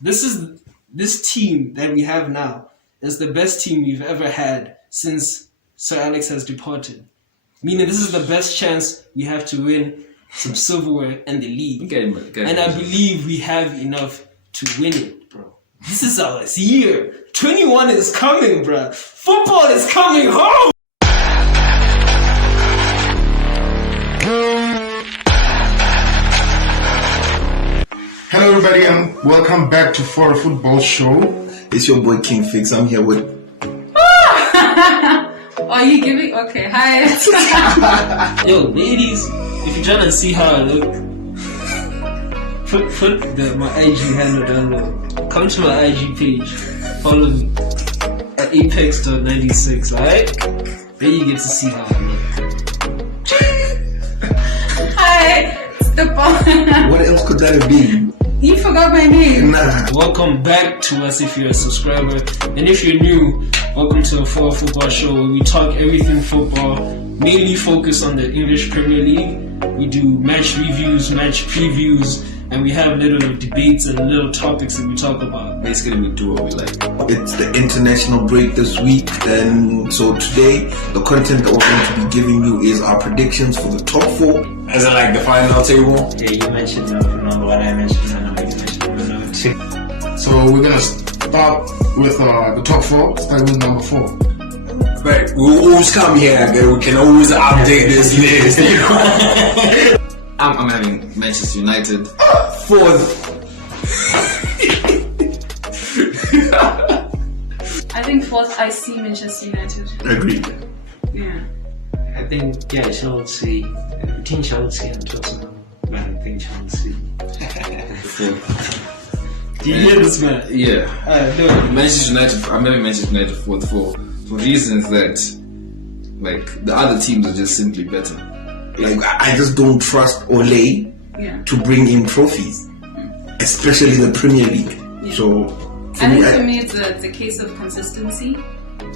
this. This team that we have now is the best team we've ever had since Sir Alex has departed. Meaning this is the best chance we have to win some silverware and the league. And I believe we have enough to win it, bro. This is our year. 21 is coming, bro. Football is coming home. Hello everybody and welcome back to FoRa Football Show. It's your boy King Fix. I'm here with... Are you giving? Okay, hi. Yo, ladies, if you're trying to see how I look, put my IG handle down there. Come to my IG page. Follow me at apex.96, alright? Then you get to see how I look. Hi, Stefan. What else could that be? You forgot my name. Nah. Welcome back to us if you're a subscriber. And if you're new, welcome to the FoRa Football Show where we talk everything football, mainly focus on the English Premier League. We do match reviews, match previews, and we have little debates and little topics that we talk about. Basically, we do what we like. It's the international break this week, and so today, the content that we're going to be giving you is our predictions for the top four. Is it like the final table? Yeah, you mentioned number one, I mentioned number two. So we're gonna start with the top four, starting with number 4. Right, we'll always come here again. We can always update this list. You know? I'm having Manchester United. Fourth. I think fourth, I see Manchester United. Agreed. Yeah. I think, Chelsea. Between Chelsea and Tottenham. Man, I think Chelsea. Do you hear this, man? Yeah. No. Manchester United. I'm having Manchester United fourth for reasons that, like, the other teams are just simply better. Like, I just don't trust Ole to bring in trophies, especially the Premier League. Yeah. So, For me, it's a case of consistency.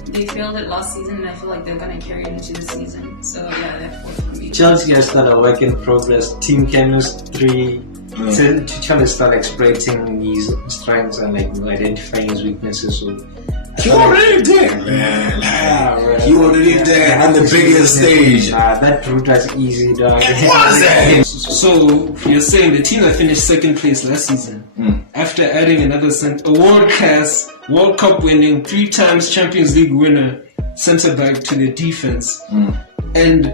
They failed it last season, and I feel like they're gonna carry it into this season. So yeah, they're fourth for me. Chelsea are still a work in progress. Team chemistry to try to start exploiting his strengths and like identifying his weaknesses. So You already did, man. You already did on the biggest stage. That route was easy, dog. It wasn't. So you're saying the team that finished second place last season, after adding another a world-class, World Cup winning, 3 times Champions League winner, centre back to the defense, and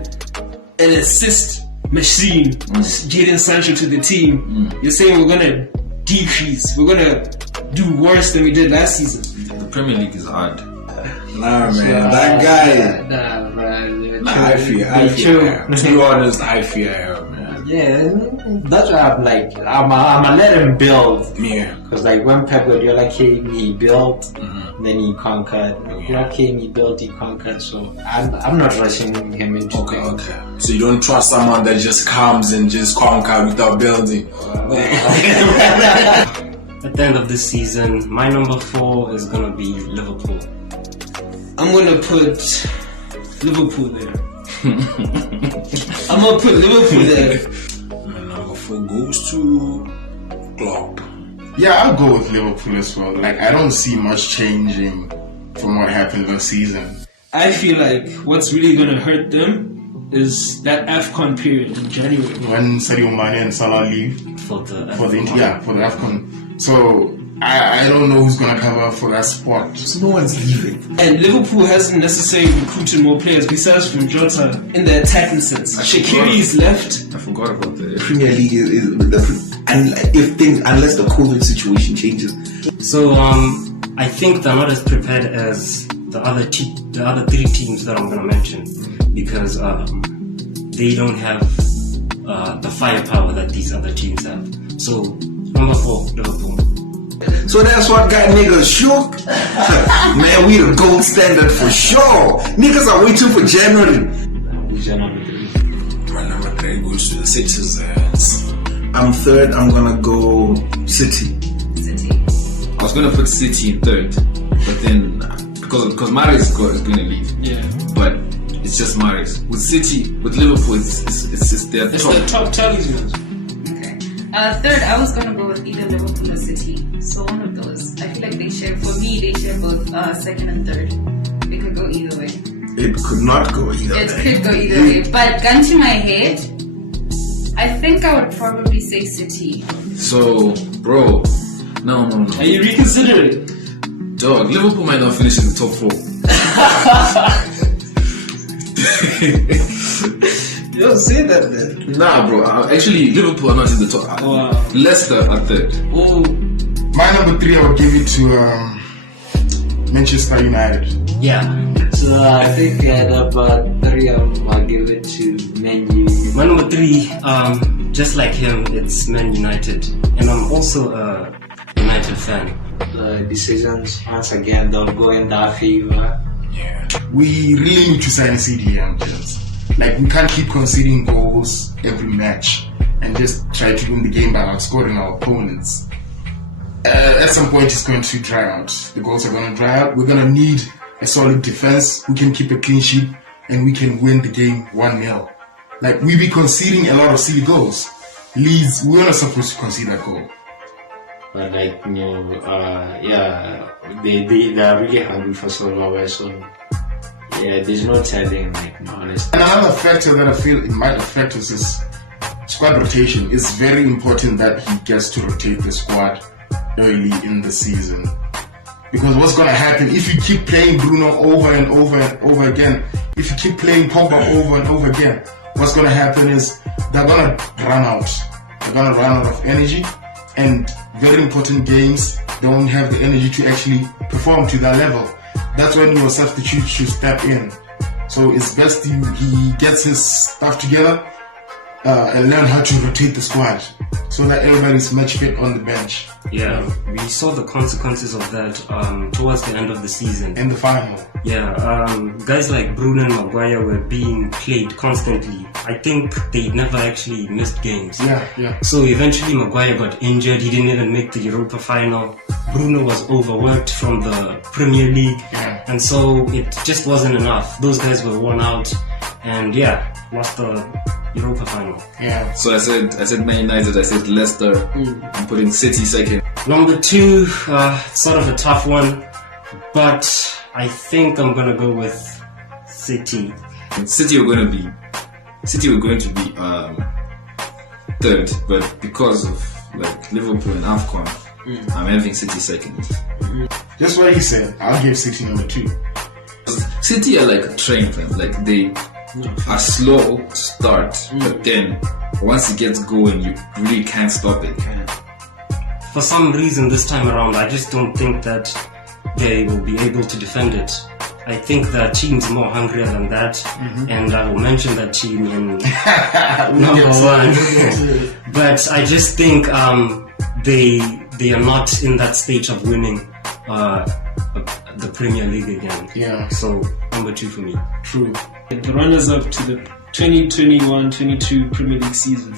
an assist machine, Jadon Sancho to the team. You're saying we're gonna decrease, we're gonna do worse than we did last season. the Premier League is hard. Nah, man, that guy. I feel. To be honest, I fear, man. Yeah, that's why I'm like, I'm gonna let him build. Yeah. Because like when Pep Guardiola came, he built, then he conquered. Guardiola came, he built, he conquered. So I'm not rushing him into Okay. So you don't trust someone that just comes and just conquer without building. At the end of this season, my number 4 is gonna be Liverpool. I'm gonna put Liverpool there. I'm gonna put Liverpool there. My number 4 goes to Klopp. Yeah, I'll go with Liverpool as well. Like, I don't see much changing from what happened last season. I feel like what's really gonna hurt them is that AFCON period in January. When Sadio Mane and Salah leave For the for the AFCON. So I don't know who's gonna cover for that spot. So no one's leaving. And Liverpool hasn't necessarily recruited more players besides from Jota in the attacking sense. Shaqiri is left. I forgot about the Premier League unless the COVID situation changes. So I think they're not as prepared as the other 3 teams that I'm gonna mention because they don't have the firepower that these other teams have. So number 4, Liverpool. So that's what got niggas shook. Man, we the gold standard for sure. Niggas are waiting for January. Who's your number 3? My number 3 goes to the Citizens. I'm third. I'm gonna go City. I was gonna put City in third, but then because Mahrez is gonna leave. Yeah. But it's just Mahrez. With City, with Liverpool, it's their It's top. the top talismans. Okay. Third, I was gonna go with either Liverpool or City. So one of those. I feel like they share both second and third. It could go either way. It could not go either way. It could go either way. But gun to my head, I think I would probably say City. So, bro, no. Are you reconsidering? Dog, Liverpool might not finish in the top 4. You don't say that then. Nah, bro. Actually, Liverpool are not in the top. Wow. Leicester are third. Oh, My number 3, I would give it to Manchester United. Yeah. So I think at number 3, I'll give it to Man U. My number 3, just like him, it's Man United, and I'm also a United fan. The decisions once again don't go in our favor. Yeah. We really need to sign a CDM, just like we can't keep conceding goals every match and just try to win the game by outscoring our opponents. At some point, it's going to dry out. The goals are going to dry out. We're going to need a solid defense who can keep a clean sheet and we can win the game 1-0. Like, we be conceding a lot of silly goals. Leeds, we're not supposed to concede that goal. But like, you know, yeah, they are really hungry for silverware, so yeah, there's no telling, like, no, honestly. And another factor that I feel it might affect us is squad rotation. It's very important that he gets to rotate the squad early in the season. Because what's going to happen if you keep playing Bruno over and over and over again, if you keep playing Pogba over and over again, what's going to happen is they're going to run out. They're going to run out of energy, and very important games don't have the energy to actually perform to that level. That's when your substitute should step in. So it's best he gets his stuff together and learn how to rotate the squad so that everybody's match fit on the bench. Yeah, we saw the consequences of that towards the end of the season. In the final. Yeah, guys like Bruno and Maguire were being played constantly. I think they never actually missed games. Yeah. So eventually Maguire got injured. He didn't even make the Europa final. Bruno was overworked from the Premier League. Yeah. And so it just wasn't enough. Those guys were worn out. And yeah, lost the Europa final. Yeah. So I said Man United, I said Leicester. I'm putting City second. Number 2, sort of a tough one, but I think I'm gonna go with City. City were going to be third, but because of like Liverpool and AFCON, I'm having City second. Just what he said. I'll give City number 2. City are like a train plan. Like they are slow to start, but then once it gets going, you really can't stop it. For some reason this time around, I just don't think that they will be able to defend it. I think the team's more hungrier than that, and I will mention that team in number 1. But I just think they are not in that stage of winning the Premier League again. Yeah. So number 2 for me. True. the runners-up to the 2021-22 Premier League season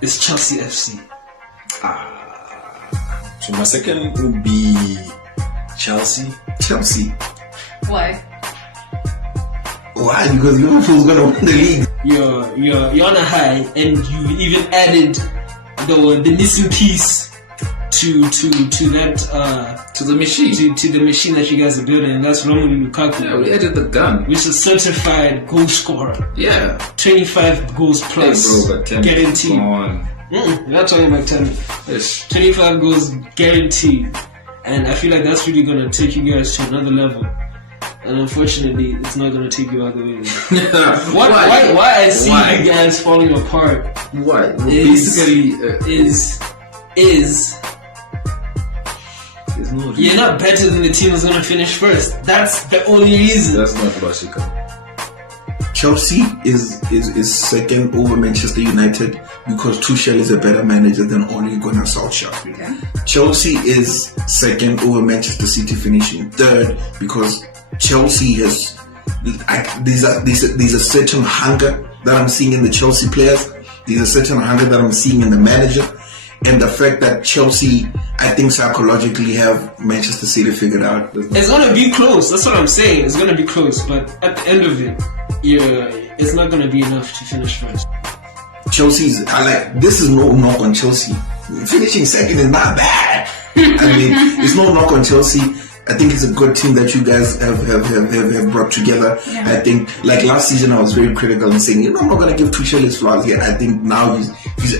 is Chelsea FC. So my second would be Chelsea. Why? Why? Because Liverpool's gonna win the league. You're on a high, and you even added the missing piece to the machine. to the machine that you guys are building, and that's Romelu Lukaku. Yeah, we added the gun. Which is a certified goal scorer. Yeah. 25 goals plus. Hey bro, but 10. Guaranteed. Come on. We're not talking about 10. Yes. 25 goals guaranteed. And I feel like that's really going to take you guys to another level. And unfortunately, it's not going to take you all the way there. Why I see you guys falling apart? Why? Basically, you're not better than the team that's going to finish first. That's the only reason. That's not Bashika. Chelsea is second over Manchester United because Tuchel is a better manager than Ole Gunnar Solskjaer. Okay. Chelsea is second over Manchester City, finishing third because Chelsea has there's a certain hunger that I'm seeing in the Chelsea players. There's a certain hunger that I'm seeing in the manager, and the fact that Chelsea, I think, psychologically have Manchester City figured out. It's going to be close. That's what I'm saying. It's going to be close, but at the end of it, it's not going to be enough to finish first. Chelsea's, this is no knock on Chelsea. Finishing second is not bad. I mean, it's no knock on Chelsea. I think it's a good team that you guys have brought together. Yeah. I think, like last season, I was very critical and saying, I'm not going to give Tuchel his flowers yet. I think now he's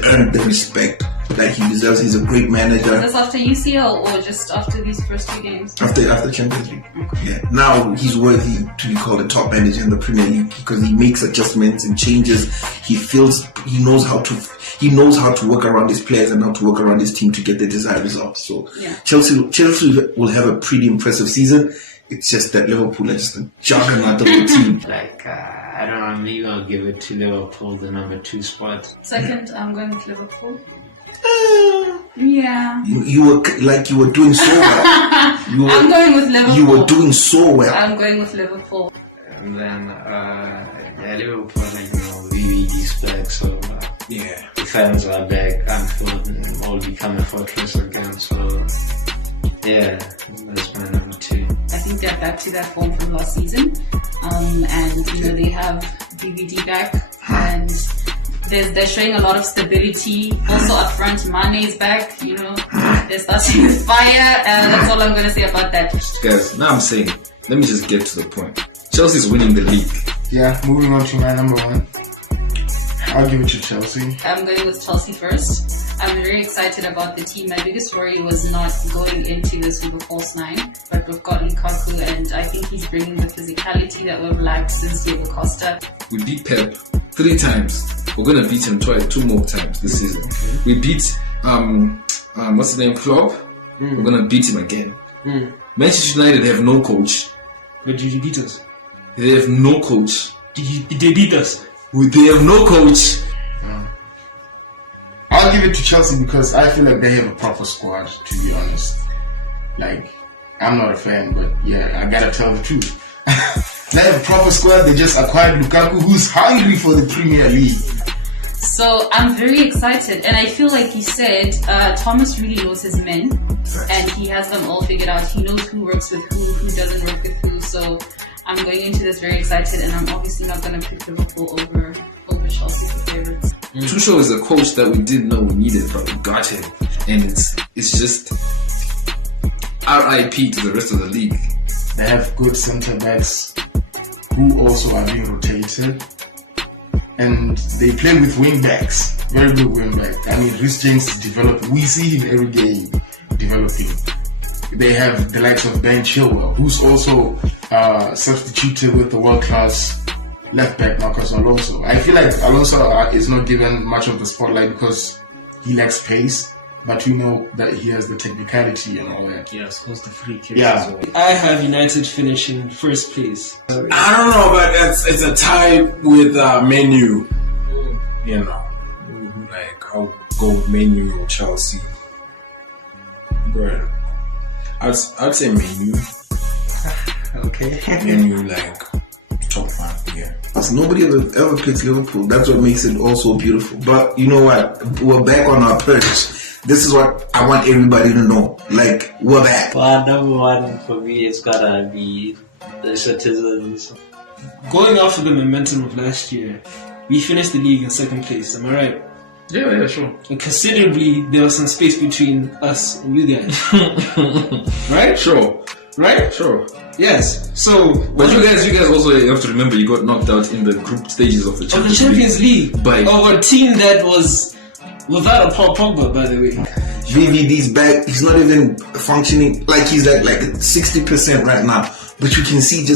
earned the respect that he deserves. He's a great manager. Is this after UCL or just after these first 2 games? After Champions League. Yeah. Now he's worthy to be called a top manager in the Premier League because he makes adjustments and changes. He knows how to work around his players and how to work around his team to get the desired results. So yeah. Chelsea will have a pretty impressive season. It's just that Liverpool are just a juggernaut of a team. I don't know, maybe I'll give it to Liverpool, the number 2 spot. Second, I'm going with Liverpool. Yeah. You were doing so well. I'm going with Liverpool. You were doing so well. I'm going with Liverpool. And then, Liverpool, VVD's back, so the fans are back. Anfield and all become a fortress again, so that's my number 2. I think they're back to their form from last season. And they have DVD back, and they're showing a lot of stability. Also up front, Mane is back. They're starting with fire. That's all I'm gonna say about that. Guys, now I'm saying, let me just get to the point. Chelsea's winning the league. Yeah, moving on to my number 1. I'll give it to Chelsea. I'm going with Chelsea first. I'm very excited about the team. My biggest worry was not going into this with a false 9, but we've got Lukaku, and I think he's bringing the physicality that we've lacked since Diego Costa. We beat Pep 3 times. We're gonna beat him 2 more times this season. Okay. We beat what's his name, Klopp. We're gonna beat him again. Manchester United have no coach. But did you beat us? They have no coach. Did they beat us? They have no coach. I'll give it to Chelsea because I feel like they have a proper squad, to be honest. I'm not a fan, but I gotta tell the truth. They have a proper squad. They just acquired Lukaku, who's hungry for the Premier League. So I'm very excited, and I feel like you said, Thomas really knows his men, and he has them all figured out. He knows who works with who doesn't work with who. So I'm going into this very excited, and I'm obviously not going to pick Liverpool over Chelsea for favorites. Tuchel is a coach that we didn't know we needed, but we got him, and it's just RIP to the rest of the league. They have good centre backs who also are being rotated, and they play with wing backs, very good wing back. I mean, Reece James is developing. We see him every game developing. They have the likes of Ben Chilwell, who's also substituted with the world-class left back Marcos Alonso. I feel like Alonso is not given much of the spotlight because he lacks pace, but we know that he has the technicality and all that. Yeah, scores the free kicks. Yeah. As well. I have United finishing first place. I don't know, but it's a tie with Man U. I'll go with Man U or Chelsea. But I'd say Man U. Okay. Man U, top 5, yeah. Nobody ever picks Liverpool. That's what makes it all so beautiful. But you know what? We're back on our perch. This is what I want everybody to know. We're back. Well, number 1 for me, it's gotta be the Citizens. Going off of the momentum of last year, we finished the league in second place. Am I right? Yeah, sure. And considerably, there was some space between us and you guys. Right? Sure. Right? Sure. Yes. So, but you guys also have to remember you got knocked out in the group stages of the Champions League by a team that was without a Paul Pogba, by the way. VVD's back. He's not even functioning. He's at 60% right now. But you can see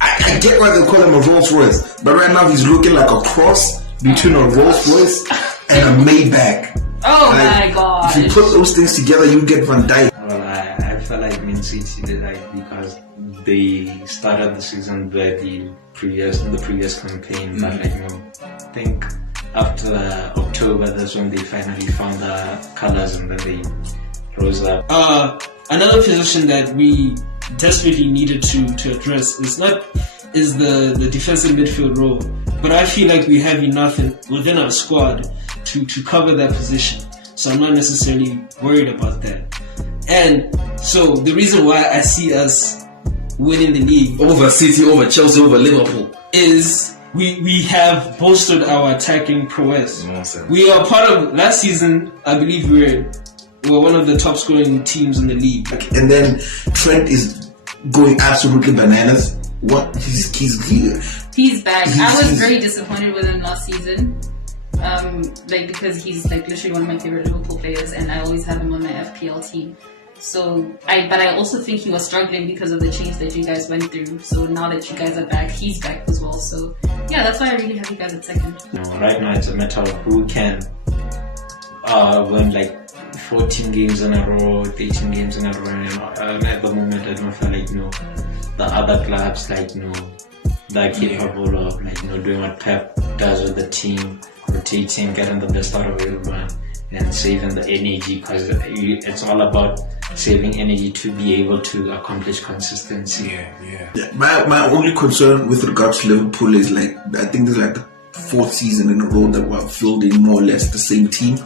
I get why they call him a Rolls Royce. But right now he's looking like a cross between a Rolls Royce and a Maybach. Oh my god. If you put those things together, you get Van Dijk. Well, I feel like Man City did because they started the season in the previous campaign, but I think after October, that's when they finally found the colors and then they rose up. Another position that we desperately needed to address is the defensive midfield role, but I feel like we have enough within our squad to cover that position, so I'm not necessarily worried about that. And so the reason why I see us winning the league over City, over Chelsea, over Liverpool is we have bolstered our attacking prowess. We are part of last season. I believe we were one of the top scoring teams in the league. And then Trent is going absolutely bananas. What he's back. I was very disappointed with him last season. Because he's like literally one of my favorite Liverpool players, and I always have him on my FPL team. So but I also think he was struggling because of the change that you guys went through. So now that you guys are back, he's back as well. So yeah, that's why I really have you guys at second. No, right now it's a matter of who can win like 14 games in a row, 18 games in a row. And at the moment, I don't feel like the other clubs like they're capable of doing what Pep does with the team, rotating, getting the best out of everyone, and saving the energy, because it's all about saving energy to be able to accomplish consistency. Yeah. My only concern with regards to Liverpool is I think there's the 4th season in a row that we're fielding more or less the same team,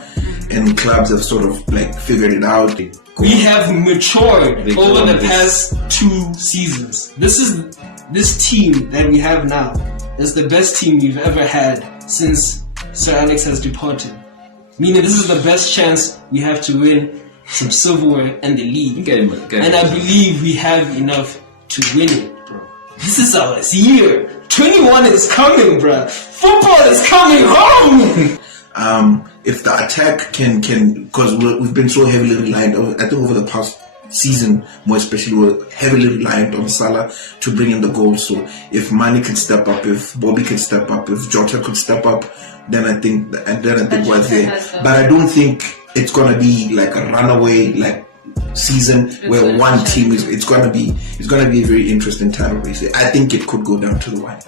and clubs have sort of figured it out. We have matured over the past 2 seasons. This team that we have now is the best team we've ever had since Sir Alex has departed. Meaning this is the best chance we have to win some silverware and the league. And I believe we have enough to win it, bro. This is our year. 21 is coming, bro. Football is coming home. If the attack can, because we've been so heavily reliant, I think over the past season, more especially, we're heavily reliant on Salah to bring in the goals. So if Mane can step up, if Bobby can step up, if Jota could step up, then I think we're there. But I don't think it's gonna be like a runaway season where one team is. It's gonna be a very interesting title race. I think it could go down to the wire.